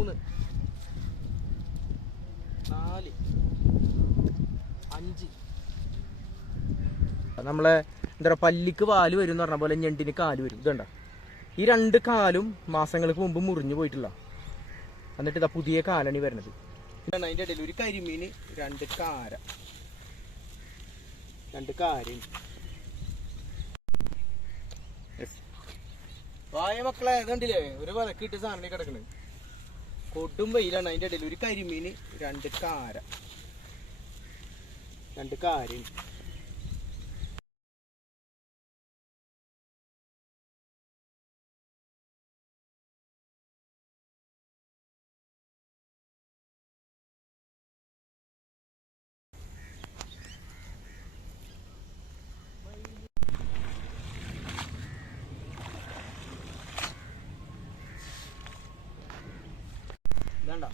മൂന്ന്. നാല്. അഞ്ച്. നമ്മളെ എന്താ പറയുക പല്ലിക്ക് പാൽ വരും എന്ന് പറഞ്ഞ പോലെ ഞണ്ടിന് കാൽ വരും. ഇതുണ്ട? ഈ രണ്ട് കാലും മാസങ്ങൾക്ക് മുമ്പ് മുറിഞ്ഞു പോയിട്ടില്ല. എന്നിട്ട് ഇതാ പുതിയ കാലാണ് ഈ വരുന്നത്. അതിന്റെ ഇടയിൽ ഒരു കരിമീൻ രണ്ട് കാര. രണ്ട് കാരയും വായ മക്കളെ കണ്ടില്ലേ ഒരു വലക്കിട്ട് സാധനം കിടക്കണ്. കൊടും വെയിലാണ് അതിന്റെ ഇടയിൽ ഒരു കരിമീൻ രണ്ട് കാര. രണ്ട് കാരയും ഇതാണ്ട.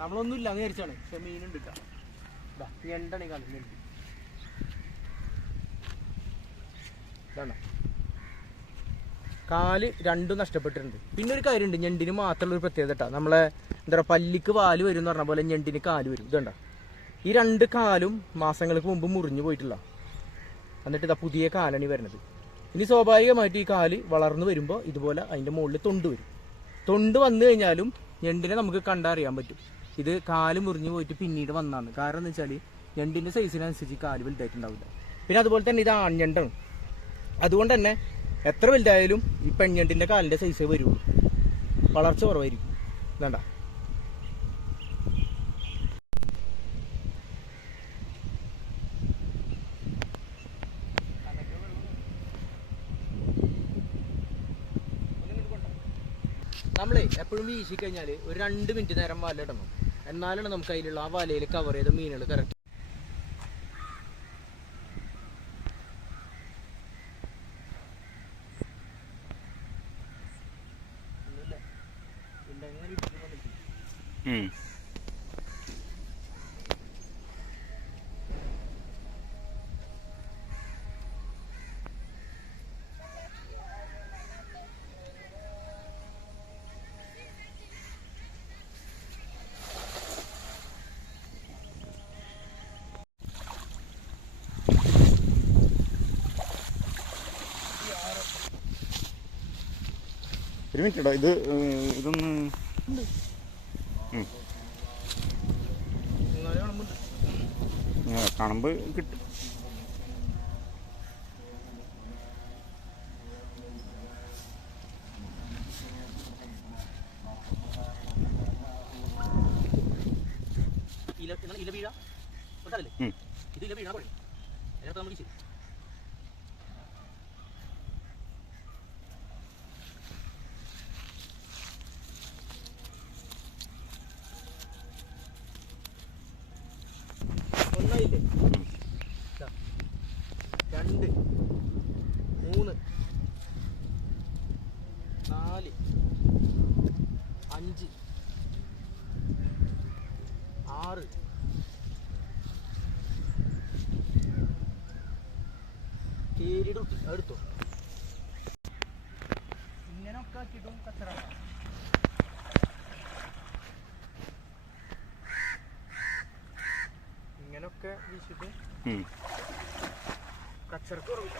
നമ്മളൊന്നും ഇല്ല അങ്ങ് വിചാരിച്ചാണ് പക്ഷെ മീനുണ്ട് ഇതാ. ഞണ്ടാണ് ഈ കാൽ രണ്ടും നഷ്ടപ്പെട്ടിട്ടുണ്ട്. പിന്നെ ഒരു കാര്യമുണ്ട് ഞണ്ടിന് മാത്രമുള്ള ഒരു പ്രത്യേകത കേട്ടോ. നമ്മളെ എന്താ പറയുക പല്ലിക്ക് വാൽ വരും എന്ന് പറഞ്ഞ പോലെ ഞണ്ടിന് കാൽ വരും. ഇതുണ്ട? ഈ രണ്ട് കാലും മാസങ്ങൾക്ക് മുമ്പ് മുറിഞ്ഞു പോയിട്ടില്ല. എന്നിട്ട് ഇതാ പുതിയ കാലാണ് ഈ വരുന്നത്. ഇനി സ്വാഭാവികമായിട്ട് ഈ കാൽ വളർന്നു വരുമ്പോൾ ഇതുപോലെ അതിന്റെ മുകളിൽ തൊണ്ട് വരും. തൊണ്ട് വന്നു കഴിഞ്ഞാലും ഞണ്ടിനെ നമുക്ക് കണ്ടറിയാൻ പറ്റും. ഇത് കാൽ മുറിഞ്ഞു പോയിട്ട് പിന്നീട് വന്നാണ്. കാരണം എന്താ വെച്ചാൽ ഞണ്ടിന്റെ സൈസിനനുസരിച്ച് കാൽ വലുതായിട്ടുണ്ടാവില്ല പിന്നെ അതുപോലെ തന്നെ ഇത് ആൺഞണ്ടാണ് അതുകൊണ്ട് തന്നെ എത്ര വലുതായാലും ഈ പെൺഞണ്ടിന്റെ കാലിന്റെ സൈസേ വരുള്ളൂ വളർച്ച കുറവായിരിക്കും. വേണ്ട നമ്മളെ എപ്പോഴും വീശി കഴിഞ്ഞാൽ ഒരു രണ്ട് മിനിറ്റ് നേരം വല ഇടണം എന്നാലാണ് നമുക്ക് അതിലുള്ള ആ വലയിൽ കവർ ചെയ്ത മീനുകൾ കറക്റ്റ് ഉം. ഒരു മിനിറ്റ് ഇടാ. ഇത് ഇതൊന്ന് ഉം. ആ, കാണുമ്പോ കിട്ടും. ഇല വീഴ. ഇത് ഇല വീഴാ പറയും അതിനകത്ത് നമ്മൾ വീശി ഒന്നായില്ലേ ദാ. രണ്ട് മൂന്ന് നാല് അഞ്ച് ആറ്. കേരിടും. എടുത്തോ ഇങ്ങനൊക്കെ ആക്കിയിട്ടും കച്ചറ. ഇങ്ങനൊക്കെ വീശിട്ട്. കച്ചറക്ക് കുറവില്ല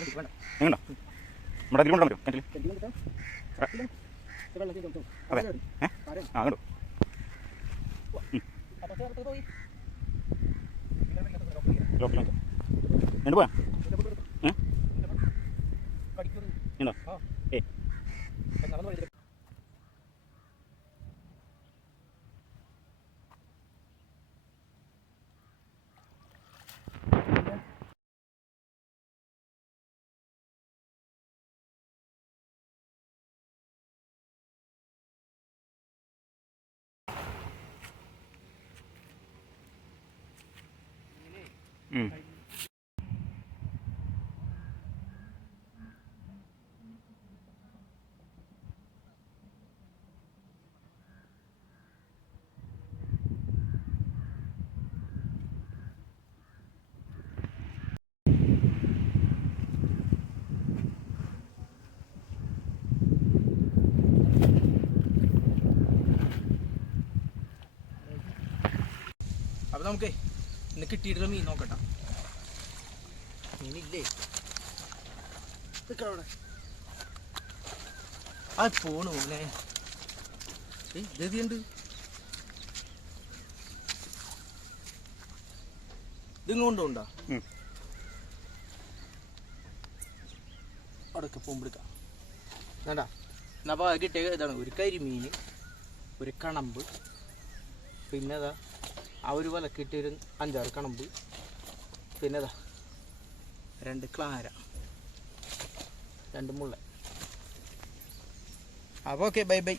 എങ്ങനെയുണ്ടോ നമ്മുടെ അതിൽ കൊണ്ടോ വരും കിണറ്റിൽ. അതെ. ഏ. ആ ചേർത്ത് രണ്ട് പോയാ ഏ ഉണ്ടോ ഏ Ừ. Apa? ഇന്ന് കിട്ടിയിട്ടുള്ള മീൻ നോക്കട്ടെ. മീനില്ലേ? അവിടെ. ആ പോണു മോനെ. ഏയ് ഇതെന്ത് ഇതിങ്ങ് കൊണ്ടുപോണ്ടാ ഉം. അവിടെയൊക്കെ പോകുമ്പോഴേക്കാം വേണ്ട എന്നാ അപ്പോൾ കിട്ടിയ ഇതാണ് ഒരു കരിമീൻ ഒരു കണമ്പ് പിന്നെ അതാ ആ ഒരു വല കിട്ടിയൊരു അഞ്ചാറ് കണമ്പ്. പിന്നെ അതാ രണ്ട് ക്ലാര. രണ്ട് മുള്ള അപ്പോൾ ഓക്കെ ബൈ ബൈ